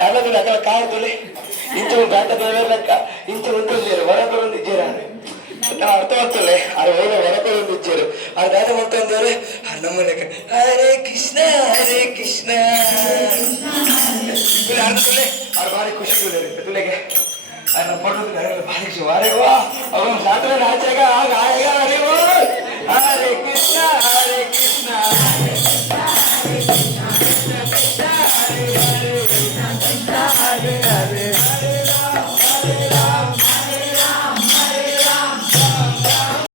ಅಲ್ಲ ಕಾರ್ತಲೆ ಇಂಚ ಬ್ಯಾಟ ಬೇರೆ ಲೆಕ್ಕ ಇಂಚ ಉಂಟು ಅರ್ಥ ಆಗ್ತಲ್ಲ ಅದು ಹೋದ ಹೊರಕೊಳ್ಳೊಂದು ಇಚ್ಚಾರು ಅದು ದಾದ ಮಾಡ್ತಂದವ್ರೆ ನಮ್ಮನೆಗೆ ಹರೇ ಕೃಷ್ಣ तुला अर्थ तुले और भारी खुशी तुले तुले क्या अरे फोटो तो घर में भारी खुशी अरे वाह अब हम साथ में नाचेगा गाएगा अरे वो हरे कृष्णा हरे कृष्णा हरे कृष्णा हरे कृष्णा कृष्णा हरे